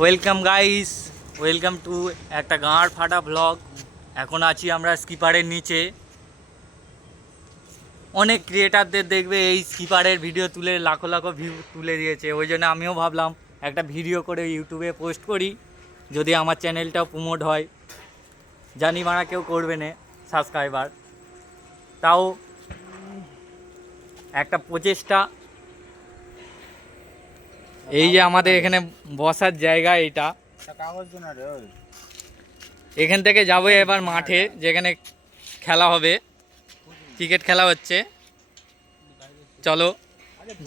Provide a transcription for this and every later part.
Welcome guys, welcome to একটা গাঁড় ফাটা blog. এখন আছি আমরা স্কিপারের নিচে। অনেক ক্রিয়েটারদের দেখবে এই স্কিপারের ভিডিও তুলে লাখো লাখো ভিউ তুলে দিয়েছে। ওই জন্য আমিও ভাবলাম একটা ভিডিও করে ইউটিউবে পোস্ট করি, যদি আমার চ্যানেলটাও প্রমোট হয়। জানি মারা কেউ করবে না সাবস্ক্রাইবার, তাও একটা প্রচেষ্টা। এই যে আমাদের এখানে বসার জায়গা, এইটা এখান থেকে যাবো এবার মাঠে, যেখানে খেলা হবে, ক্রিকেট খেলা হচ্ছে। চলো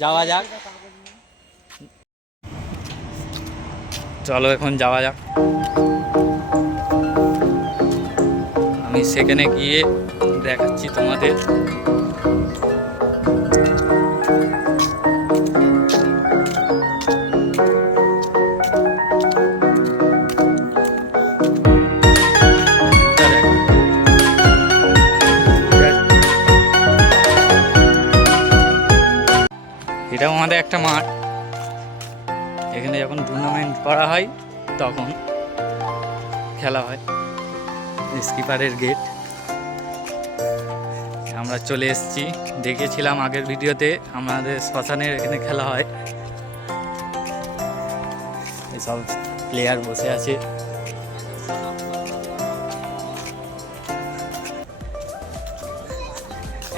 যাওয়া যাক, চলো এখন যাওয়া যাক। আমি সেখানে গিয়ে দেখাচ্ছি তোমাদের। এটাও আমাদের একটা মাঠ। এখানে যখন টুর্নামেন্ট করা হয় তখন খেলা হয়। স্কিপারের গেট, আমরা চলে এসেছি। দেখেছিলাম আগের ভিডিওতে আমাদের শ্মশানের এখানে খেলা হয়। এসব প্লেয়ার বসে আছে।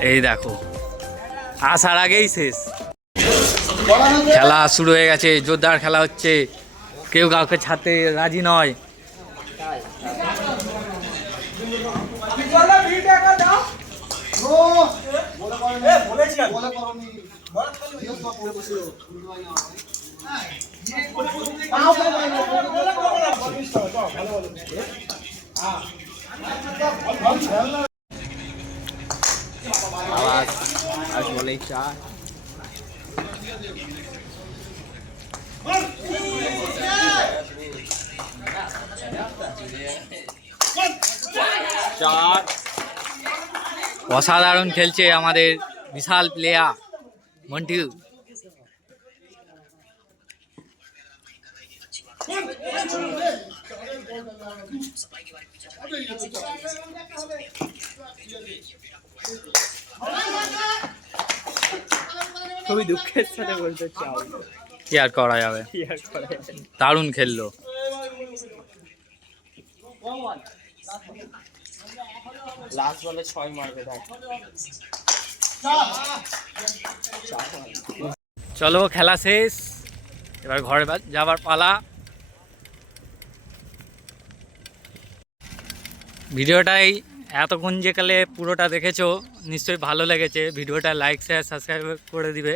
এই দেখো, আসার আগেই শেষ। খেলা শুরু হয়ে গেছে, জোরদার খেলা হচ্ছে। কেউ কাউকে ছাড়তে রাজি নয়। আজ বলে চার অসাধারণ খেলছে আমাদের বিশাল প্লেয়ার মন্টু। খুবই দুঃখের সাথে বলতে চাও, কি আর করা যাবে, দারুণ খেললো। লাস্ট বলে 6 মারবে। চলো খেলা শেষ, এবার ঘরে যাবার পালা। ভিডিওটাই এতক্ষণ যে কালে পুরোটা দেখেছো, নিশ্চয়ই ভালো লেগেছে। ভিডিওটা লাইক শেয়ার সাবস্ক্রাইব করে দিবে,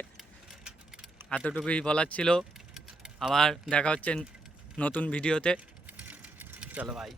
এতটুকুই বলার ছিল। আবার দেখা হচ্ছে নতুন ভিডিওতে। চলো ভাই।